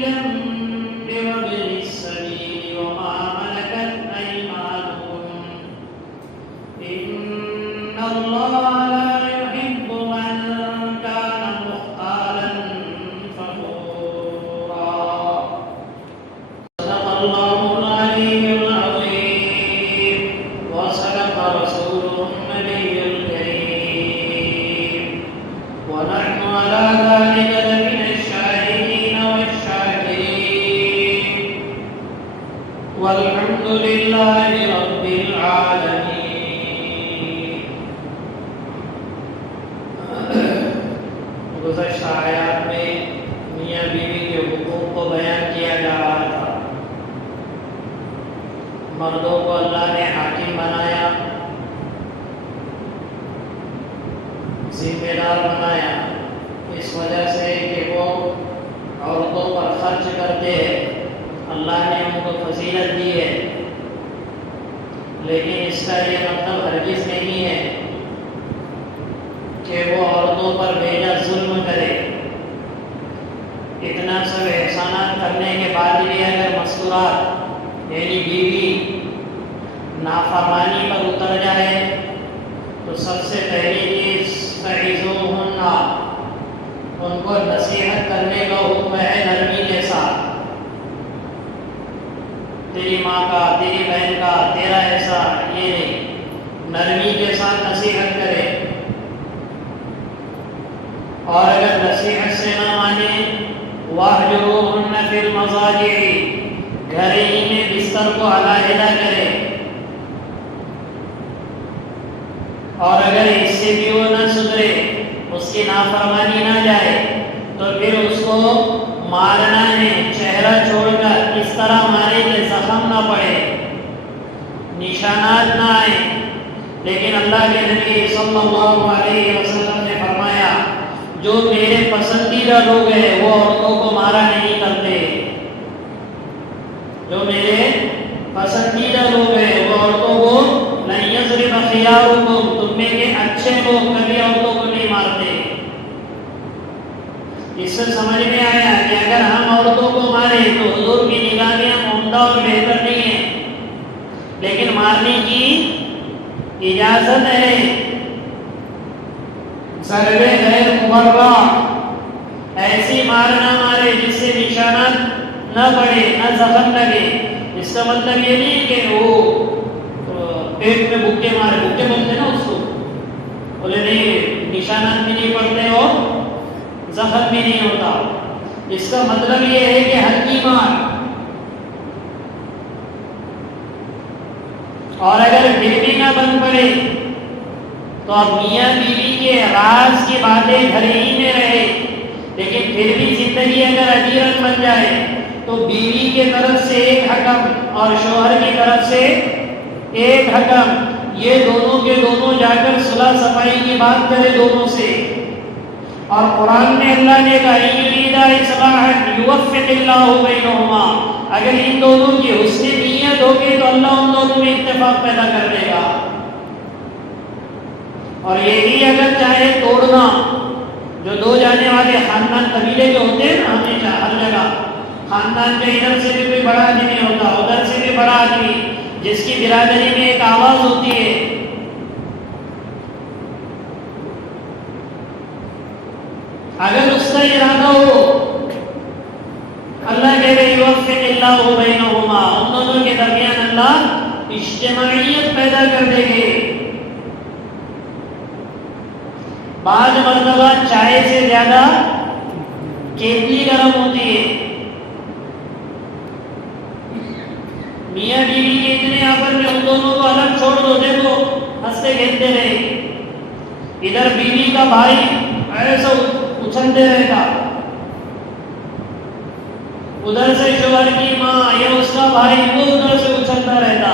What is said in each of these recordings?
الجنب وابن السبيل وما ملكت أيمانكم إن الله لا يحب من كان مختالا فخورا صدق الله العلي العظيم وصدق رسوله النبي الكريم ونحن على ذلك لمن الشاهدين والشاكرين والحمد لله رب العالمين. گزشتہ آیات میں میاں بیوی کے حقوق کو بیان کیا جا رہا تھا. مردوں کو اللہ نے حاکم بنایا، ذمہ دار بنایا، اس وجہ سے کہ وہ عورتوں پر خرچ کرتے ہیں. اللہ نے ان کو فضیلت دی ہے، لیکن اس کا یہ مطلب ہرگز نہیں ہے کہ وہ عورتوں پر بےجا ظلم کرے. اتنا سب احسانات کرنے کے بعد بھی اگر مستورات یعنی بیوی نافرمانی پر اتر جائے تو سب سے پہلی چیز فعظوہن، ان کو نصیحت کرنے کا حکم ہے نرمی کے ساتھ. تیری ماں کا، تیری بہن کا، تیرا ایسا، یہ نہیں، نرمی کے ساتھ نصیحت کرے. اور اگر نصیحت سے نہ مانے واہجروہن فی المضاجع، گھر ہی میں بستر کو علیحدہ کرے. اور اگر اس سے بھی وہ نہ سدھرے، اس کی نافرمانی نہ جائے، تو پھر اس کو مارنا ہے، چہرہ چھوڑ کر اس طرح مارے کہ زخم نہ پڑے، نشانات نہ آئے. لیکن اللہ کے نبی صلی اللہ علیہ وسلم نے فرمایا جو میرے پسندیدہ لوگ ہیں وہ عورتوں کو مارا نہیں کرتے. جو میرے پسندیدہ لوگ ہیں وہ عورتوں کو لن یضرب خیارکم، تم میں کے اچھے لوگ کبھی عورتوں کو نہیں مارتے. اس سے سمجھ میں آیا کہ اگر ہم عورتوں کو مارے تو حضور کی نگاہ میں ہم عمدہ اور بہتر نہیں ہیں، لیکن مارنے کی اجازت ہے. ضرب غیر مبرح، ایسی مار نہ مارے جس سے نشانات نہ پڑے، نہ زخم لگے. اس کا مطلب یہ نہیں کہ وہ پیٹ میں بھوکے مارے، بھوکے بولتے نا اس کو، بولے نہیں نشانات بھی نہیں پڑتے اور زخم بھی نہیں ہوتا. اس کا مطلب یہ ہے کہ ہلکی مار. اور اگر پھر بھی نہ بن پڑے تو اب میاں بیوی کے راز کی باتیں گھر ہی میں رہے، لیکن پھر بھی زندگی اگر ادیرت بن جائے تو بیوی کے طرف سے ایک حکم اور شوہر کی طرف سے ایک حکم، یہ دونوں کے دونوں جا کر صلح صفائی کی بات کرے دونوں سے. اور قرآن میں اللہ نے کہا یریدا اصلاحا یوفق اللہ بینہما، اگر ان دونوں کی حسن نیت ہوگی تو اللہ ان دونوں میں اتفاق پیدا کر دے گا. اور یہ بھی اگر چاہے توڑنا، جو دو جانے والے خاندان قبیلے جو ہوتے ہیں نا ہمیشہ ہر جگہ، خاندان کے ادھر سے بھی کوئی بڑا آدمی نہیں ہوتا، ادھر سے بھی بڑا آدمی، جس کی برادری میں ایک آواز ہوتی ہے. اگر اس کا ارادہ ہو، اللہ کہے گا یوفق اللہ بینہما، ان دونوں کے درمیان اللہ اجتماعیت پیدا کر دے گے. بعض مرتبہ چائے سے زیادہ کیتلی گرم ہوتی ہے. میاں بیوی کے اتنے آپس میں ان دونوں کو الگ چھوڑ دو، دیکھو ہنستے کھیلتے رہے. ادھر بیوی کا بھائی ایسا اچھلتے رہتا، ادھر سے شوہر کی ماں یا اس کا بھائی وہ ادھر سے اچھلتا رہتا.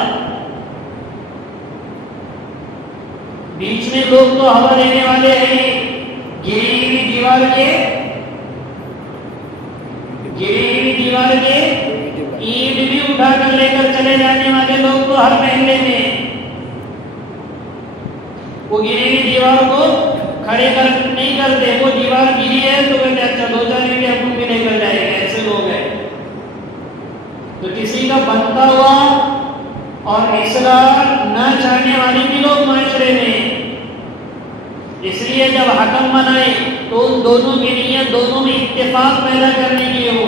بیچ میں لوگ تو ہوا دینے والے ہیں، گری ہوئی دیوار کے اینٹ بھی اٹھا کر لے کر چلے جانے والے لوگ تو ہر محلے میں. وہ گری ہوئی دیوار کو کھڑے نہیں کرتے، وہ دیوار گری ہے تو کہتے اچھا 2-4 منٹ اپن بھی نہیں کر جائے گا، ایسے لوگ ہیں. بھٹکتا ہوا اور اصلاح نہ چاہنے والے بھی لوگ معاشرے میں، اس لیے جب حکم بنائے تو ان دونوں کی نیت دونوں میں اتفاق پیدا کرنے کی ہو۔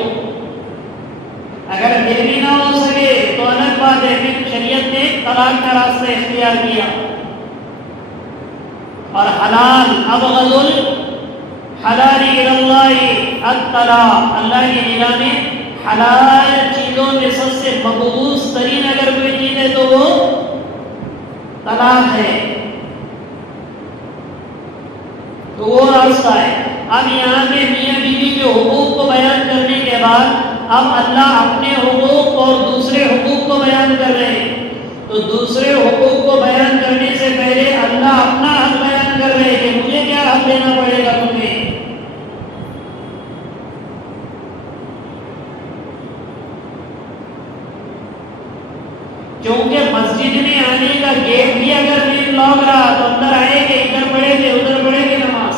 اگر پھر بھی نہ ہو سکے تو الگ بات ہے، پھر شریعت نے طلاق کا راستہ اختیار کیا۔ اور حلال ابغض الحلال الی اللہ الطلاق، اللہ کی نگاہ میں حلال چیزوں میں سب سے مقبوض ترین اگر کوئی چیز ہے تو وہ طلاق ہے، تو وہ راستہ ہے۔ اب یہاں پہ میاں بیوی کے حقوق کو بیان کرنے کے بعد اب اللہ اپنے حقوق اور دوسرے حقوق کو بیان کر رہے ہیں، تو دوسرے حقوق کو بیان کرنے سے پہلے اللہ اپنا حق بیان کر رہے ہیں کہ مجھے کیا حق دینا پڑے گا تمہیں۔ کیونکہ مسجد میں آنے کا گیٹ بھی اگر مین لاک رہا تو اندر آئے گے، ادھر پڑھیں گے ادھر پڑھیں گے نماز،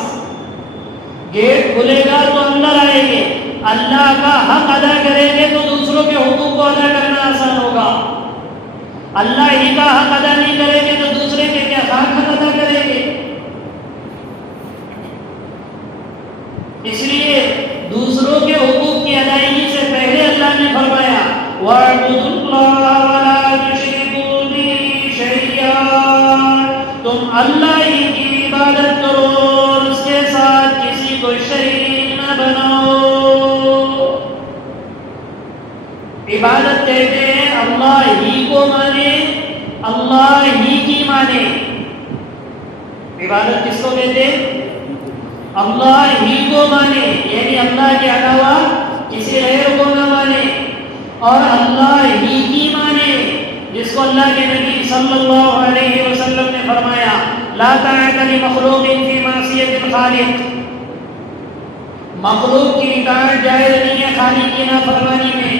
گیٹ کھلے گا تو اندر آئیں گے، اللہ کا حق ادا کریں گے تو دوسروں کے حقوق کو ادا کرنا آسان ہوگا۔ اللہ ہی کا حق ادا نہیں کریں گے تو دوسرے کے کیا حق ادا کریں گے؟ اس لیے دوسروں کے حقوق کی ادائیگی سے پہلے اللہ نے فرمایا وَاعْبُدُوا اللَّهَ وَلَا تُشْرِكُوا بِهِ شَيْئًا، تم اللہ ہی کی عبادت کرو اور اس کے ساتھ کسی کو شریک نہ بناؤ۔ عبادت کہتے ہیں اللہ ہی کو مانے، اللہ ہی کی مانے۔ عبادت کس کو کہتے ہیں؟ اللہ ہی کو مانے، یعنی اللہ کے علاوہ کسی غیر کو نہ مانے، اور اللہ ہی کی مانے، جس کو اللہ کے نبی صلی اللہ علیہ وسلم نے فرمایا لا طاعۃ لمخلوق فی معصیۃ الخالق، مخلوق کی اطاعت جائز نہیں ہے خالق کی نافرمانی میں۔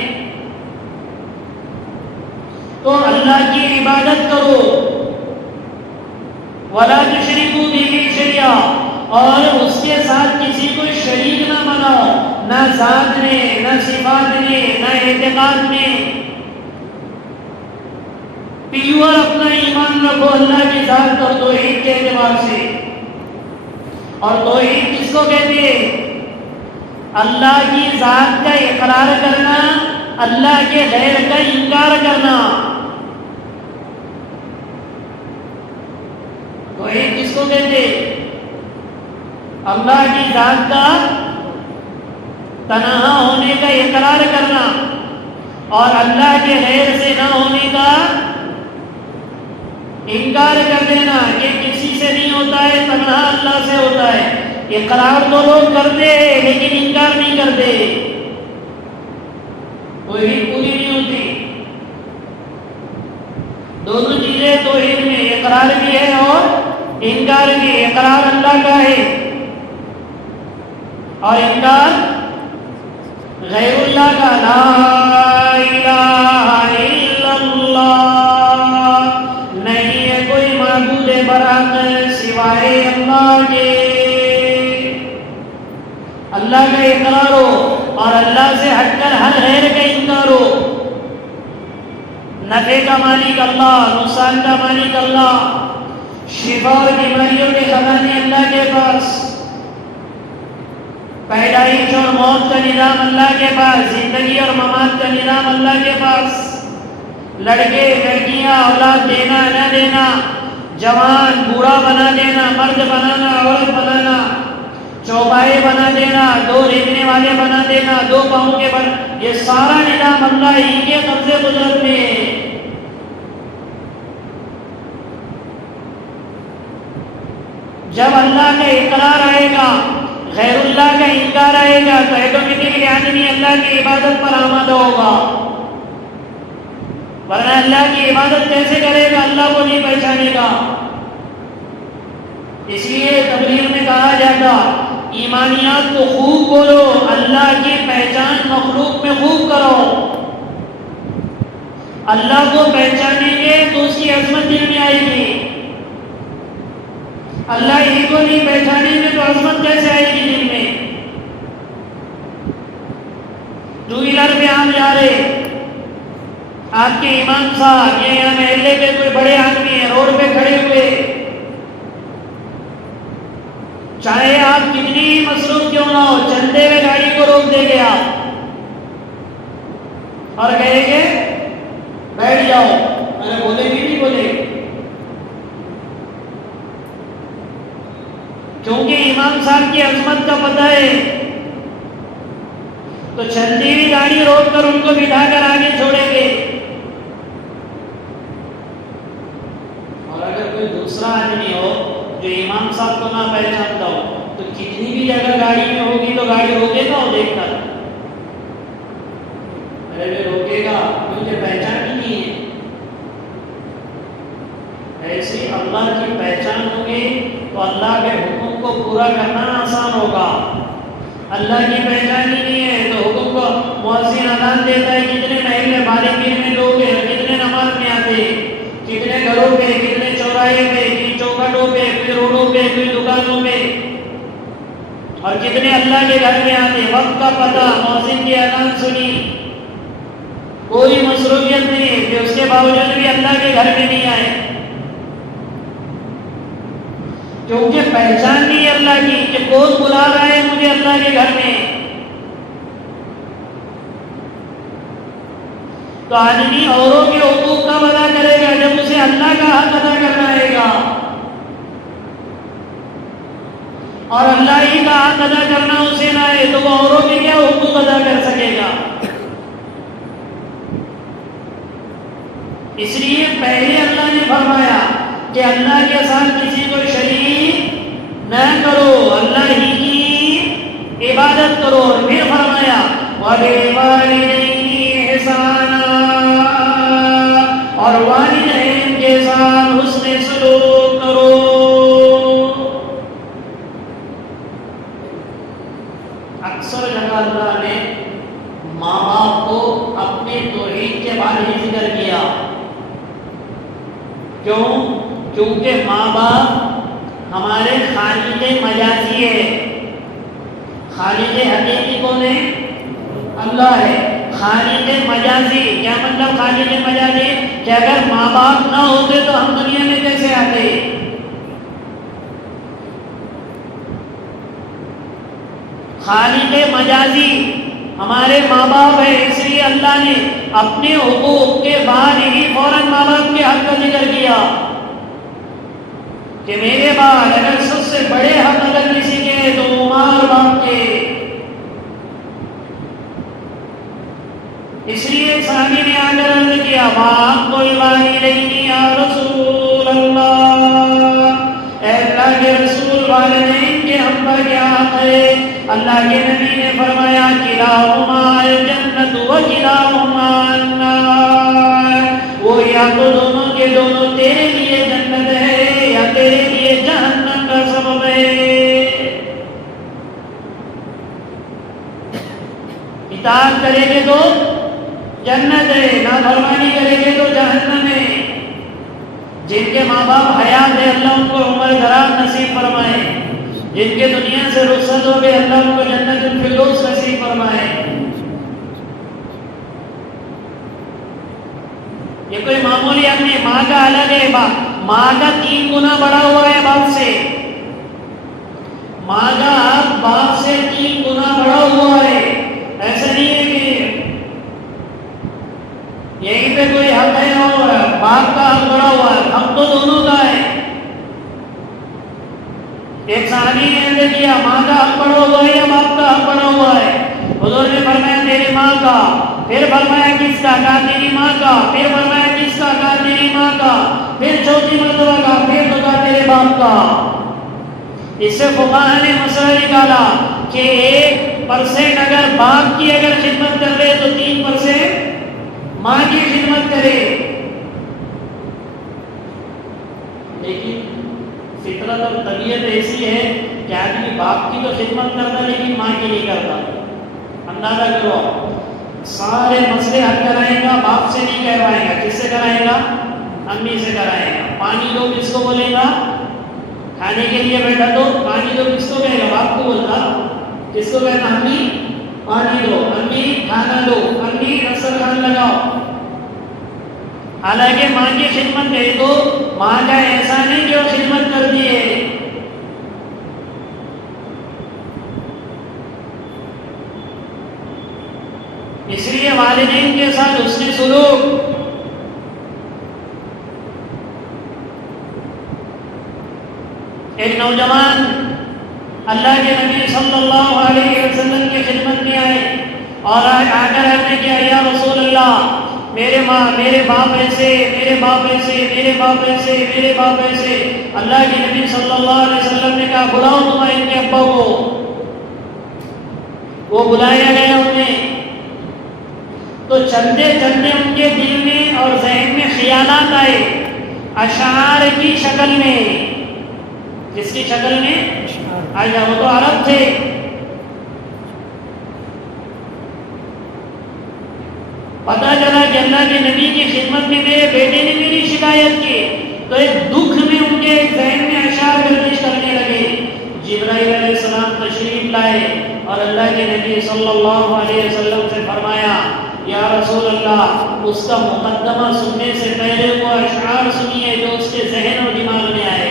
تو اللہ کی عبادت کرو، وَلَا تُشْرِكُوا بِهِ شَيْئًا، اور اس کے ساتھ کسی کو شریک نہ بناؤ، نہ ذات میں، نہ صفات میں، نہ اعتقاد میں۔ پیور اپنا ایمان رکھو اللہ کی ذات اور توحید کے اعتبار سے۔ اور توحید کس کو کہتے ہیں؟ اللہ کی ذات کا اقرار کرنا، اللہ کے غیر کا انکار کرنا۔ توحید کس کو کہتے ہیں؟ اللہ کی ذات کا تنہا ہونے کا اقرار کرنا اور اللہ کے غیر سے نہ ہونے کا انکار کر دینا کہ کسی سے نہیں ہوتا ہے، تنہا اللہ سے ہوتا ہے۔ اقرار تو لوگ کرتے ہیں لیکن انکار نہیں کرتے، توحید پوری نہیں ہوتی۔ دونوں چیزیں توحید میں، اقرار بھی ہے اور انکار بھی۔ اقرار اللہ کا ہے اور انکار غیر اللہ کا۔ لا الہ الا اللہ، نہیں ہے کوئی معبود برحق سوائے اللہ کے۔ اللہ کا اقرار ہو اور اللہ سے ہٹ کر ہر غیر کا انکار ہو۔ نفع کا مالک اللہ، نقصان کا مالک اللہ، شفا اور بیماریوں کے خزانے اللہ کے پاس، پیدائش اور موت کا نظام اللہ کے پاس، زندگی اور ممات کا نظام اللہ کے پاس، لڑکے لڑکیاں اولاد دینا نہ دینا، جوان بوڑھا بنا دینا، مرد بنانا عورت بنانا، چوپائے بنا دینا، دو رہنے والے بنا دینا، دو پاؤں کے بن، یہ سارا نظام اللہ ہی کے قبضے قدرت میں ہے۔ جب اللہ کا اقرار آئے گا، غیر اللہ کا انکار آئے گا، تو ایٹومیٹکلی آدمی اللہ کی عبادت پر آمادہ ہوگا، ورنہ اللہ کی عبادت کیسے کرے گا؟ اللہ کو نہیں پہچانے گا۔ اس لیے تبلیغ میں کہا جاتا ایمانیات کو خوب بولو، اللہ کی پہچان مخلوق میں خوب کرو۔ اللہ کو پہچانیں گے تو اس کی عظمت دل میں آئے گی، اللہ ہی کو نہیں پہچانیں گے تو عظمت کیسے آئے گی دل میں؟ ٹو ویلر پہ ہم جا رہے، آپ کے امام صاحب یا یہاں محلے پہ کوئی بڑے آدمی ہیں روڈ پہ کھڑے ہوئے، چاہے آپ کتنی مصروف کیوں نہ ہو، چلتے ہوئے گاڑی کو روک دیں گے آپ اور کہیں گے بیٹھ جاؤ، ارے بولے بھی نہیں بولے، کیونکہ امام صاحب کی عظمت کا پتہ ہے، تو چلتی ہوئی گاڑی روک کر ان کو بٹھا کر آگے چھوڑیں گے۔ اور اگر کوئی دوسرا آدمی ہو جو امام صاحب کو نہ پہچانتا ہو تو کتنی بھی جگہ گاڑی میں ہوگی تو گاڑی روکے گا اور دیکھ کر روکے گا، کیونکہ پہچان ہی نہیں ہے۔ ایسی اللہ کی پہچان ہوگی تو اللہ کے حکم کو پورا کرنا آسان ہوگا۔ اللہ کی پہچان ہی نہیں ہے تو حکم کو مؤذن اذان دیتا ہے، کتنے محلے بالغین میں لوگ ہیں، کتنے نماز میں آتے، کتنے گھروں پہ، کتنے چوراہے پہ، کتنے چوکھٹوں پہ، کتنے روڈوں پہ، کتنے دکانوں پہ، اور کتنے اللہ کے گھر میں آتے، وقت کا پتہ، مؤذن کی اذان سنی، کوئی مصروفیت نہیں ہے کہ اس کے باوجود بھی اللہ کے گھر میں نہیں آئے، کیونکہ پہچان نہیں اللہ کی کہ کون بلا رہا ہے مجھے اللہ کے گھر میں۔ تو آدمی اوروں کے حقوق کب ادا کرے گا؟ جب اسے اللہ کا حق ادا کرنا آئے گا، اور اللہ ہی کا حق ادا کرنا اسے نہ آئے تو وہ اوروں کے کیا حقوق ادا کر سکے گا؟ اس لیے پہلے اللہ نے فرمایا کہ اللہ کے ساتھ کسی کو شریک نہ کرو، اللہ ہی کی عبادت کرو، اور پھر فرمایا وَبِالْوَالِدَيْنِ إِحْسَانًا، اور والدین کے ساتھ حسن سلوک کرو۔ اکثر جگہ اللہ نے ماں باپ کو اپنے توحید کے بارے میں ذکر کیا، کیوں؟ کیونکہ ماں باپ ہمارے خالق مجازی ہے، خالق حقیقی کون ہے؟ اللہ ہے۔ خالق مجازی کیا مطلب؟ خالق مجازی کہ اگر ماں باپ نہ ہوتے تو ہم دنیا میں کیسے آتے؟ خالق مجازی ہمارے ماں باپ ہے، اس لیے اللہ نے اپنے حقوق کے بعد ہی فوراً ماں باپ کے حق کا ذکر کیا کہ میرے بعد اگر سب سے بڑے حق اگر کسی کے ہیں تو ماں باپ کے۔ اس لیے صحابی نے آ کر عرض کیا وَحَقُّ الْوَالِدَيْنِ یا رسول اللہ، اے اللہ کے رسول والدین کے حق پر کیا حق ہے؟ اللہ کے نبی نے فرمایا کلاہما الجنت و کلاہما النار، وہ یا تو دونوں کے دونوں تیرے لیے جنت ہے یا تیرے لیے جہنم کا سبب ہے۔ اطاعت کریں گے تو جنت ہے، نافرمانی کریں گے تو جہنم ہے۔ جن کے ماں باپ حیات ہے اللہ ان کو عمر دراز نصیب فرمائے، جن کے دنیا سے رخصت ہو گئے اللہ ان کو جنت الفردوس نصیب فرمائے۔ یہ کوئی معمولی اپنے ماں کا الگ ہے، ماں کا 3 گنا بڑا ہوا ہے باپ سے، ماں کا حق باپ سے 3 گنا بڑا ہوا ہے۔ ایسا نہیں ہے کہ یہیں پہ کوئی حق ہے اور باپ کا حق بڑا ہوا ہے، حق تو دونوں کا ہے۔ ایک صحابی نے عرض کیا ماں کا حق بڑا ہوا ہے یا باپ کا حق بڑا ہوا ہے؟ حضور نے فرمایا تیری ماں کا، پھر فرمایا کس کا؟ کہا تیری ماں کا، پھر فرمایا کس کا؟ کہا تیری ماں کا، پھر چوتھی مرتبہ کا، پھر تو کہا تیرے باپ کا۔ اس سے فقہاء نے مسئلہ نکالا کہ 1% اگر باپ کی اگر خدمت کر لے تو 3% ماں کی خدمت کرے۔ لیکن فطرت اور طبیعت ایسی ہے کہ آدمی باپ کی تو خدمت کرتا لیکن ماں کی نہیں کرتا۔ اندازہ کرو سارے مسئلے حل کرائے گا باپ سے نہیں کروائے گا، کس سے کرائے گا؟ امی سے کرائے گا۔ پانی دو کس کو بولے گا؟ کھانے کے لیے بیٹھا تو پانی دو کس کو کہے گا؟ باپ کو بولتا۔ کس کو کہنا؟ امی پانی دو، امی کھانا دو، امی دسترخوان لگاؤ۔ حالانکہ ماں کی خدمت کرے تو ماں کا احسان ہے کہ وہ خدمت کرتی ہے. اس لیے والدین کے ساتھ اس نے سلوک. ایک نوجوان اللہ کے نبی صلی اللہ علیہ وسلم کی خدمت میں آئے اور آ کر آپ نے کیا یا رسول اللہ میرے باپ ایسے میرے باپ ایسے میرے باپ ایسے میرے باپ ایسے. اللہ کے نبی صلی اللہ علیہ وسلم نے کہا بلاؤ تمہارے ان کے ابا کو. وہ بلایا گیا انہیں تو چلتے چلتے ان کے دل میں اور ذہن میں خیالات آئے اشعار کی شکل میں. کس کی شکل میں؟ آیا وہ تو عرب تھے. پتا چلا کہ اللہ کے نبی کی خدمت میں میرے بیٹے نے میری شکایت کی تو ایک دکھ میں ان کے ذہن میں اشعار گردش کرنے لگے. جبرائیل علیہ السلام تشریف لائے اور اللہ کے نبی صلی اللہ علیہ وسلم سے فرمایا یا رسول اللہ اس کا مقدمہ سننے سے پہلے وہ اشعار سنیے جو اس کے ذہن اور دماغ میں آئے.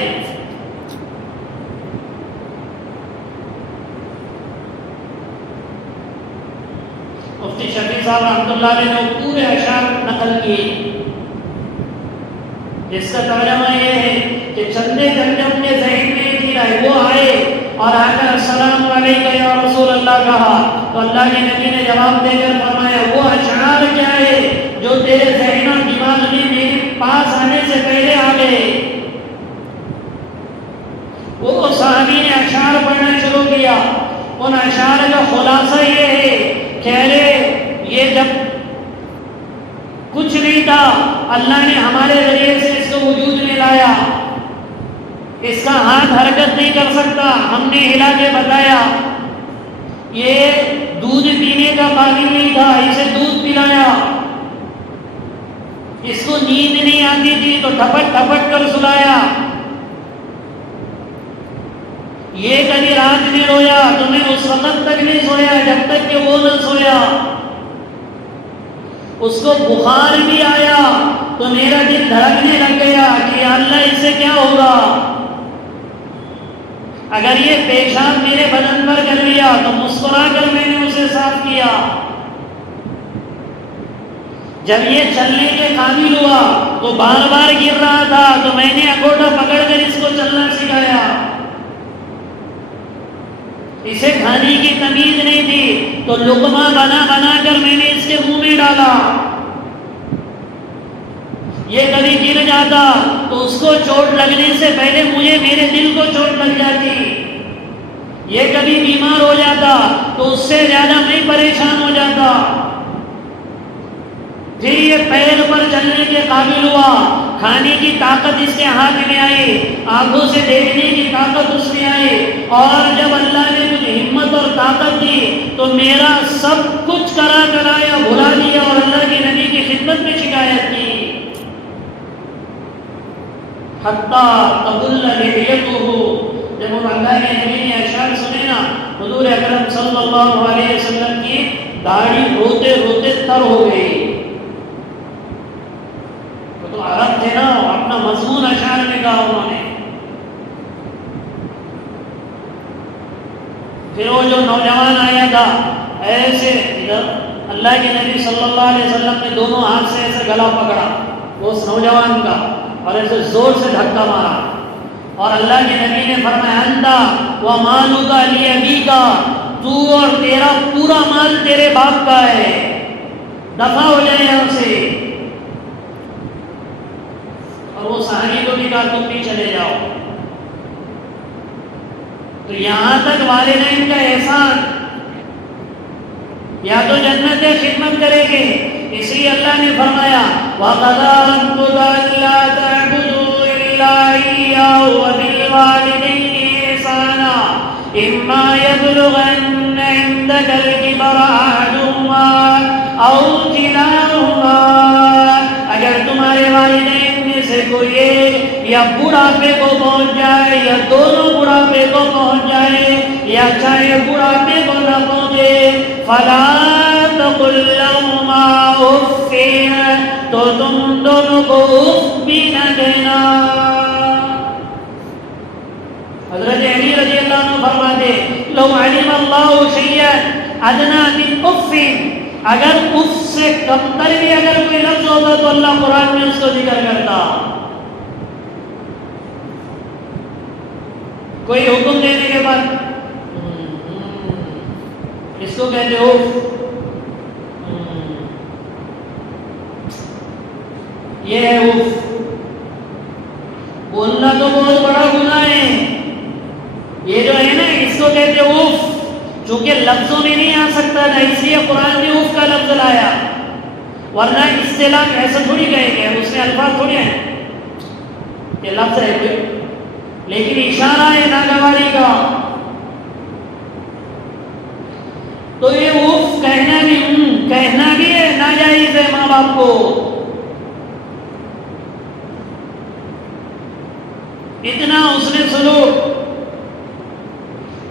مفتی شفیع صاحب رحمۃ اللہ علیہ نے پورے اشعار نقل کیے جس کا ترجمہ یہ ہے کہ چندے چندے ان کے ذہن میں نہیں آئے. وہ آئے اور آ کر السلام علیکم یا رسول اللہ کہا تو اللہ کے نبی نے جواب دے کر فرمایا وہ اشعار کیا ہے جو تیرے ذہن اور دماغ میں میرے پاس آنے سے پہلے آ گئے. وہ صحابی نے اشعار پڑھنا شروع کیا. ان اشعار کا خلاصہ یہ ہے کہ یہ جب کچھ نہیں تھا اللہ نے ہمارے ذریعے سے اس کو وجود میں لایا. اس کا ہاتھ حرکت نہیں کر سکتا ہم نے ہلا کے بتایا. یہ دودھ پینے کا قابل نہیں تھا اسے دودھ پلایا. اس کو نیند نہیں آتی تھی تو ٹھپٹ ٹھپٹ کر سلایا. یہ کبھی رات میں رویا تو میں اس وقت تک نہیں سویا جب تک کہ وہ نہ سویا. اس کو بخار بھی آیا تو میرا دل دھڑکنے لگ گیا کہ اللہ اس سے کیا ہوگا. اگر یہ پیشاب میرے بدن پر کر لیا تو مسکرا کر میں نے اسے صاف کیا. جب یہ چلنے کے قابل ہوا تو بار بار گر رہا تھا تو میں نے انگوٹھا پکڑ کر اس کو چلنا سکھایا. اسے کھانے کی تمیز نہیں تھی تو لقمہ بنا بنا کر میں نے اس کے منہ میں ڈالا. یہ کبھی گر جاتا تو اس کو چوٹ لگنے سے پہلے مجھے میرے دل کو چوٹ لگ جاتی. یہ کبھی بیمار ہو جاتا تو اس سے زیادہ میں پریشان ہو جاتا. پھر یہ پیر پر چلنے کے قابل ہوا. کھانے کی طاقت اس کے ہاتھ میں آئی. آنکھوں سے دیکھنے کی طاقت اس میں آئی. اور جب اللہ نے مجھے ہمت اور طاقت دی تو میرا سب کچھ کرا کرایا بھلا دیا اور اللہ کے نبی کی خدمت میں شکایت کی. حتیٰ تبل لحیتہ. جب اللہ کے نبی نے اشعار سنے نا حضور اکرم صلی اللہ علیہ وسلم کی داڑھی روتے روتے تر ہو گئی. تو عرب تھے نا اپنا مضمون اشعار میں کہا انہوں نے. پھر وہ جو نوجوان آیا تھا ایسے ادھر اللہ کے نبی صلی اللہ علیہ وسلم نے دونوں ہاتھ سے ایسے گلا پکڑا اس نوجوان کا اور ایسے زور سے دھکا مارا اور اللہ کے نبی نے فرمایا انتا ومالک لابیک تو اور تیرا پورا مال تیرے باپ کا ہے دفع ہو جائے یہاں سے. اور وہ صحابی کو بھی کہا تم بھی چلے جاؤ. تو یہاں تک والدین کا احسان یا تو جنت خدمت کرے گے. اس لیے اللہ نے فرمایا وَقَضَىٰ رَبُّكَ أَلَّا تَعْبُدُوا إِلَّا إِيَّاهُ وَبِالْوَالِدَيْنِ إِحْسَانًا إِمَّا يَبْلُغَنَّ عِندَكَ الْكِبَرَ أَحَدُهُمَا أَوْ كِلَاهُمَا. اگر تمہارے والدین میں سے کوئی ایک یا بڑھاپے کو پہنچ جائے یا دونوں بڑھاپے کو پہنچ جائے یا چاہے بڑھاپے کو نہ پہنچے فَلَا تَقُل لَّهُمَا أُفٍّ تو تم ان دونوں کو اف بھی نہ کہنا. حضرت علی رضی اللہ عنہ فرماتے لو علم اللہ شیئا ادنا من اف، اگر اف سے کمتر بھی اگر کوئی لفظ ہوتا تو اللہ قرآن میں اس کو ذکر کرتا. کوئی حکم دینے کے بعد اس کو کہتے ہو یہ ہے اف، بولنا تو بہت بڑا گناہ ہے. یہ جو ہے نا اس کو کہتے اف، چونکہ لفظوں میں نہیں آ سکتا نا اس لیے قرآن نے اف کا لفظ لایا، ورنہ اصطلاح ایسا تھوڑی کہے گا، اس میں الفاظ تھوڑی ہیں، یہ لفظ ہے کوئی لیکن اشارہ ہے ناگواری کا. تو یہ اف کہنا بھی ہے ناجائز ہے ماں باپ کو. اتنا اس نے سلوک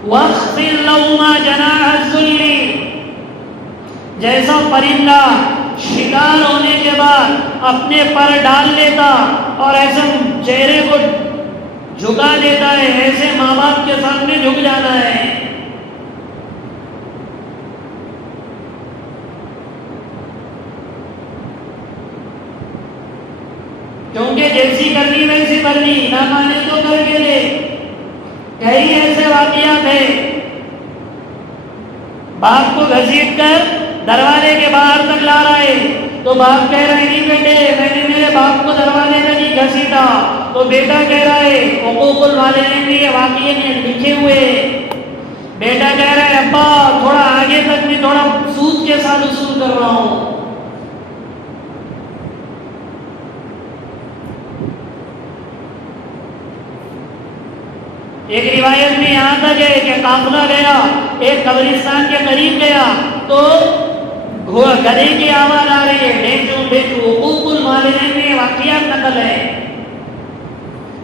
وَاخْفِضْ لَهُمَا جَنَاحَ الذُّلِّ، جیسا پرندہ شکار ہونے کے بعد اپنے پر ڈال لیتا اور ایسے چہرے کو جھکا دیتا ہے، ایسے ماں باپ کے سامنے جھک جانا ہے. کیونکہ جیسی کرنی ویسی کرنی، نہ مانے تو کر کے دے. کئی ایسے واقعات ہیں باپ کو گھسیٹ کر دروازے کے باہر تک لا رہا ہے تو باپ کہہ رہا ہے نہیں بیٹے میں نے میرے باپ کو دروازے میں نہیں گھسیٹا، تو بیٹا کہہ رہا ہے حقوق الوالدین کے واقعے میں لکھے ہوئے، بیٹا کہہ رہا ہے ابا تھوڑا آگے تک میں تھوڑا سود کے ساتھ وصول کر رہا ہوں. ایک روایت میں یہاں تک ہے کہ قافلہ گیا، ایک قبرستان کے قریب گیا تو گدھے کی آواز آ رہی ہے، ڈھیچو ڈھیچو. حقوق الوالدین میں واقعات نقل ہے،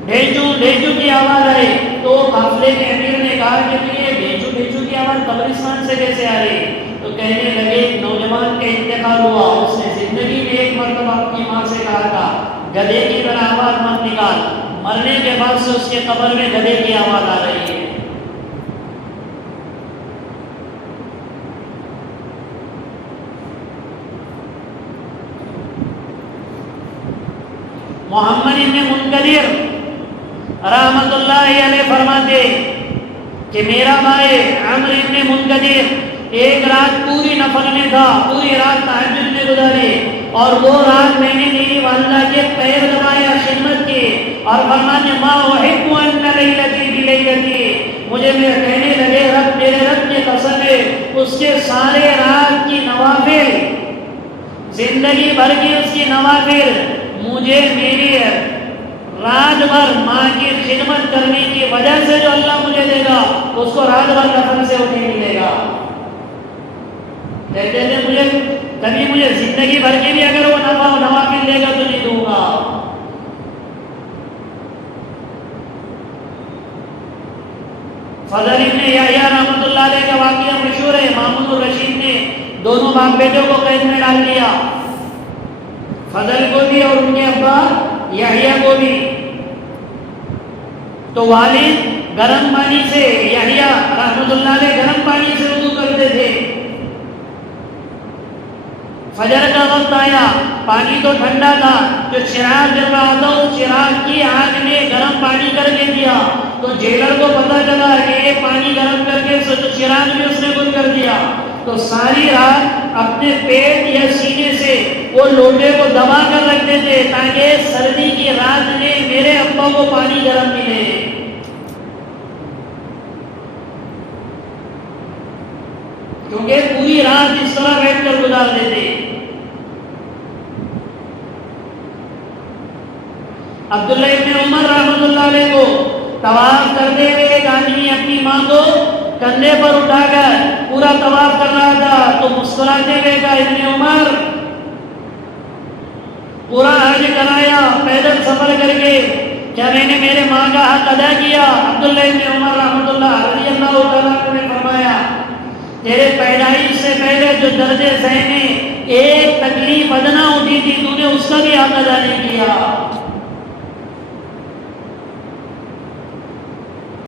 ڈھیچو ڈھیچو کی آواز آئی تو قافلے کے امیر نے کہا کہ یہ ڈھیچو ڈھیچو کی آواز قبرستان سے کیسے آ رہی؟ تو کہنے لگے ایک نوجوان کا انتقال ہوا، اس نے زندگی میں ایک مرتبہ اپنی ماں سے کہا تھا گدھے کی طرح آواز مت نکال، مرنے کے بعد سے اس کے قبر میں گدھے کی آواز آ رہی ہے. محمد ابن منکدر رحمت اللہ علیہ فرماتے کہ میرا بھائی عمرو ابن منکدر ایک رات پوری نفل میں تھا، پوری رات تہجد میں گزاری، اور وہ رات میں نے میری والدہ کے پیر دبایا خدمت کی اور فرمانے ما احب ان لیلتی بلیلتی، مجھے کہنے لگے رب میرے رب کی قسم ہے اس کے سارے رات کی نوافل، زندگی بھر کی اس کی نوافل مجھے میری رات بھر ماں کی خدمت کرنے کی وجہ سے جو اللہ مجھے دے گا اس کو رات بھر کفن سے اٹھے ملے گا. کہتے تھے مجھے زندگی بھر کی بھی اگر وہ نوافل دے گا تو نہیں دوں گا. فضل ابن یحییٰ رحمۃ اللہ علیہ کا واقعہ مشہور ہے. مامون الرشید نے دونوں باپ بیٹوں کو قید میں ڈال دیا، فضل کو بھی اور ان کے ابا یحییٰ کو بھی. تو والد گرم پانی سے، یحییٰ رحمۃ اللہ علیہ گرم پانی سے وضو کرتے تھے. فجر کا وقت آیا، پانی تو ٹھنڈا تھا، جو چراغ جل رہا تھا اس چراغ کی آگ نے گرم پانی کر کے دیا. تو جیلر کو پتا چلا کہ یہ پانی گرم کر کے تو چراغ بھی اس نے بند کر دیا. تو ساری رات اپنے پیٹ یا سینے سے وہ لوٹے کو دبا کر رکھتے تھے تاکہ سردی کی رات میں میرے ابا کو پانی گرم ملے. کیونکہ پوری رات اس طرح بیٹھ کر گزار دیتے. عبداللہ ابن عمر رحمۃ اللہ علیہ کو طواف کرتے ہوئے ایک آدمی اپنی ماں کو کندھے پر اٹھا کر پورا طواف کر رہا تھا تو مسکراتے ہوئے کہا ابن عمر پورا حج کرایا پیدل سفر کر کے، کیا میں نے میرے ماں کا حق ادا کیا؟ عبداللہ ابن عمر رحمۃ اللہ رضی اللہ تعالیٰ نے فرمایا تیرے پیدائش سے پہلے جو درد سہنے ایک تکلیف ادنا ہوتی تھی تو نے اس کا کا بھی حق ادا نہیں کیا.